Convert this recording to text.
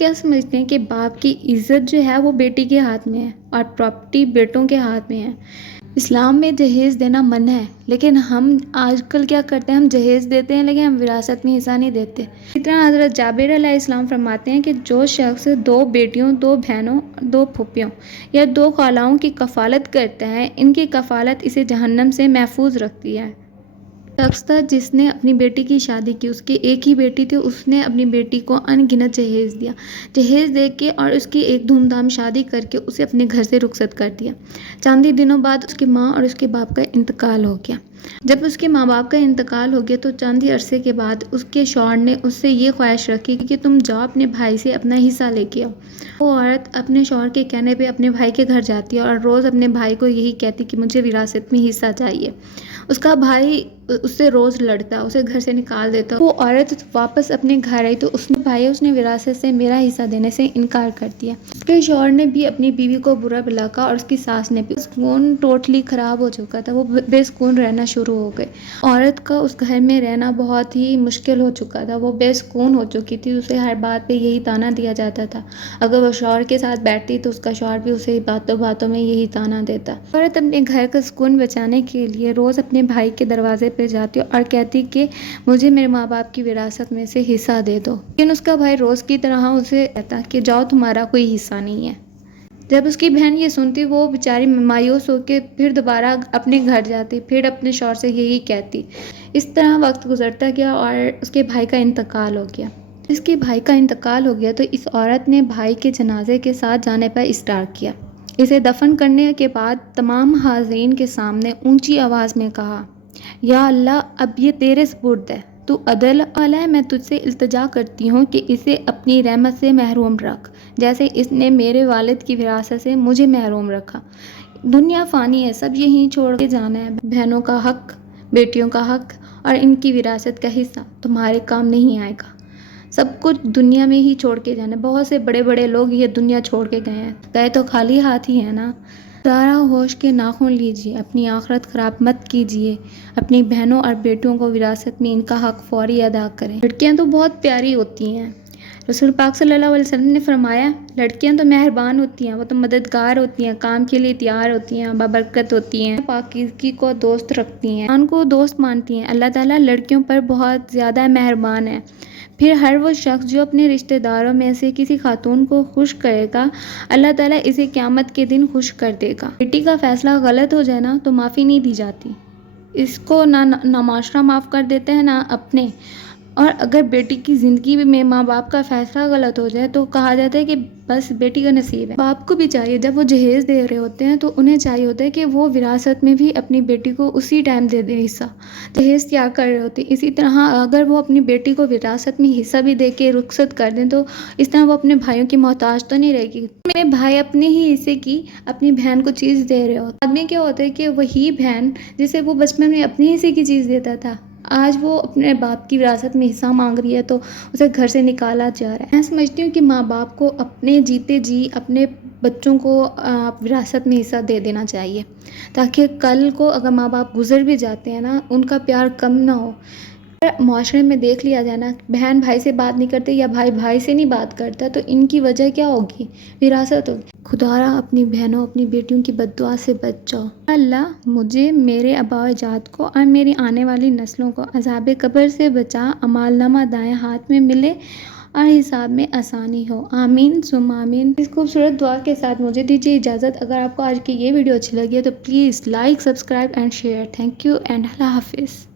کیا سمجھتے ہیں کہ باپ کی عزت جو ہے وہ بیٹی کے ہاتھ میں ہے اور پراپرٹی بیٹوں کے ہاتھ میں ہے۔ اسلام میں جہیز دینا منع ہے، لیکن ہم آج کل کیا کرتے ہیں، ہم جہیز دیتے ہیں لیکن ہم وراثت میں حصہ نہیں دیتے۔ اسی طرح حضرت جابر علیہ السلام فرماتے ہیں کہ جو شخص 2 بیٹیوں، 2 بہنوں، 2 پھوپھیوں یا 2 خالاؤں کی کفالت کرتا ہے، ان کی کفالت اسے جہنم سے محفوظ رکھتی ہے۔ شخص تھا جس نے اپنی بیٹی کی شادی کی، اس کی ایک ہی بیٹی تھی، اس نے اپنی بیٹی کو ان گنت جہیز دیا، جہیز دے کے اور اس کی ایک دھوم دھام شادی کر کے اسے اپنے گھر سے رخصت کر دیا۔ چند ہی دنوں بعد اس کی ماں اور اس کے باپ کا انتقال ہو گیا۔ جب اس کے ماں باپ کا انتقال ہو گیا تو چند ہی عرصے کے بعد اس کے شوہر نے اس سے یہ خواہش رکھی کہ تم جاؤ اپنے بھائی سے اپنا حصہ لے کے آؤ۔ وہ عورت اپنے شوہر کے کہنے پہ اپنے بھائی کے گھر جاتی ہے اور روز اپنے بھائی کو یہی کہتی کہ مجھے وراثت میں حصہ چاہیے۔ اس کا بھائی اس سے روز لڑتا، اسے گھر سے نکال دیتا۔ وہ عورت واپس اپنے گھر آئی تو اس نے وراثت سے میرا حصہ دینے سے انکار کر دیا۔ اس کے شوہر نے بھی اپنی بیوی کو برا بھلا کہا اور اس کی ساس نے بھی۔ سکون ٹوٹلی خراب ہو چکا تھا، وہ بے سکون رہنا شروع ہو گئے۔ عورت کا اس گھر میں رہنا بہت ہی مشکل ہو چکا تھا، وہ بے سکون ہو چکی تھی، اسے ہر بات پہ یہی طعنہ دیا جاتا تھا۔ اگر وہ شوہر کے ساتھ بیٹھتی تو اس کا شوہر بھی اسے باتوں باتوں میں یہی طعنہ دیتا۔ عورت اپنے گھر کا سکون بچانے کے لیے روز اپنے بھائی کے دروازے پہ جاتی اور کہتی کہ مجھے میرے ماں باپ کی وراثت میں سے حصہ دے دو، لیکن اس کا بھائی روز کی طرح اسے کہتا کہ جاؤ تمہارا کوئی حصہ نہیں ہے۔ جب اس کی بہن یہ سنتی وہ بیچاری مایوس ہو کے پھر دوبارہ اپنے گھر جاتی، پھر اپنے شوہر سے یہی کہتی۔ اس طرح وقت گزرتا گیا اور اس کے بھائی کا انتقال ہو گیا۔ اس کے بھائی کا انتقال ہو گیا تو اس عورت نے بھائی کے جنازے کے ساتھ جانے پر اصرار کیا۔ اسے دفن کرنے کے بعد تمام حاضرین کے سامنے اونچی آواز میں کہا، یا اللہ اب یہ تیرے سپرد ہے، تو عدل والا ہے، میں تجھ سے التجا کرتی ہوں کہ اسے اپنی رحمت سے محروم رکھ، جیسے اس نے میرے والد کی وراثت سے مجھے محروم رکھا۔ دنیا فانی ہے، سب یہیں چھوڑ کے جانا ہے، بہنوں کا حق، بیٹیوں کا حق اور ان کی وراثت کا حصہ تمہارے کام نہیں آئے گا۔ سب کچھ دنیا میں ہی چھوڑ کے جانا ہے۔ بہت سے بڑے بڑے لوگ یہ دنیا چھوڑ کے گئے ہیں، گئے تو خالی ہاتھ ہی ہے نا۔ ذرا ہوش کے ناخن لیجیے، اپنی آخرت خراب مت کیجیے، اپنی بہنوں اور بیٹیوں کو وراثت میں ان کا حق فوری ادا کریں۔ لڑکیاں تو بہت پیاری ہوتی ہیں، رسول پاک صلی اللہ علیہ وسلم نے فرمایا لڑکیاں تو مہربان ہوتی ہیں، وہ تو مددگار ہوتی ہیں، کام کے لیے تیار ہوتی ہیں، بابرکت ہوتی ہیں، پاکیزگی کو دوست رکھتی ہیں، ان کو دوست مانتی ہیں۔ اللہ تعالیٰ لڑکیوں پر بہت زیادہ مہربان ہے۔ پھر ہر وہ شخص جو اپنے رشتہ داروں میں سے کسی خاتون کو خوش کرے گا، اللہ تعالیٰ اسے قیامت کے دن خوش کر دے گا۔ بیٹی کا فیصلہ غلط ہو جائے نا تو معافی نہیں دی جاتی، اس کو نہ معاشرہ معاف کر دیتے ہیں نہ اپنے۔ اور اگر بیٹی کی زندگی میں ماں باپ کا فیصلہ غلط ہو جائے تو کہا جاتا ہے کہ بس بیٹی کا نصیب ہے۔ باپ کو بھی چاہیے جب وہ جہیز دے رہے ہوتے ہیں تو انہیں چاہیے ہوتا ہے کہ وہ وراثت میں بھی اپنی بیٹی کو اسی ٹائم دے دے حصہ، جہیز تیار کر رہے ہوتے ہیں۔ اسی طرح اگر وہ اپنی بیٹی کو وراثت میں حصہ بھی دے کے رخصت کر دیں تو اس طرح وہ اپنے بھائیوں کی محتاج تو نہیں رہے گی۔ میرے بھائی اپنے ہی حصے کی اپنی بہن کو چیز دے رہے ہوتے، آدمی کیا ہوتا ہے کہ وہی بہن جسے وہ بچپن میں اپنے حصے کی چیز دیتا تھا، آج وہ اپنے باپ کی وراثت میں حصہ مانگ رہی ہے تو اسے گھر سے نکالا جا رہا ہے۔ میں سمجھتی ہوں کہ ماں باپ کو اپنے جیتے جی اپنے بچوں کو وراثت میں حصہ دے دینا چاہیے، تاکہ کل کو اگر ماں باپ گزر بھی جاتے ہیں نا ان کا پیار کم نہ ہو۔ معاشرے میں دیکھ لیا جائے نا، بہن بھائی سے بات نہیں کرتے یا بھائی بھائی سے نہیں بات کرتا تو ان کی وجہ کیا ہوگی؟ وراثت ہوگی۔ خدارا اپنی بہنوں اپنی بیٹیوں کی بد دعا سے بچ جاؤ۔ اللہ مجھے، میرے آباء و اجداد کو اور میری آنے والی نسلوں کو عذاب قبر سے بچا، اعمال نامہ دائیں ہاتھ میں ملے اور حساب میں آسانی ہو، آمین ثم آمین۔ اس خوبصورت دعا کے ساتھ مجھے دیجیے اجازت۔ اگر آپ کو آج کی یہ ویڈیو اچھی لگی ہے تو please like, subscribe and share. Thank you and اللہ حافظ۔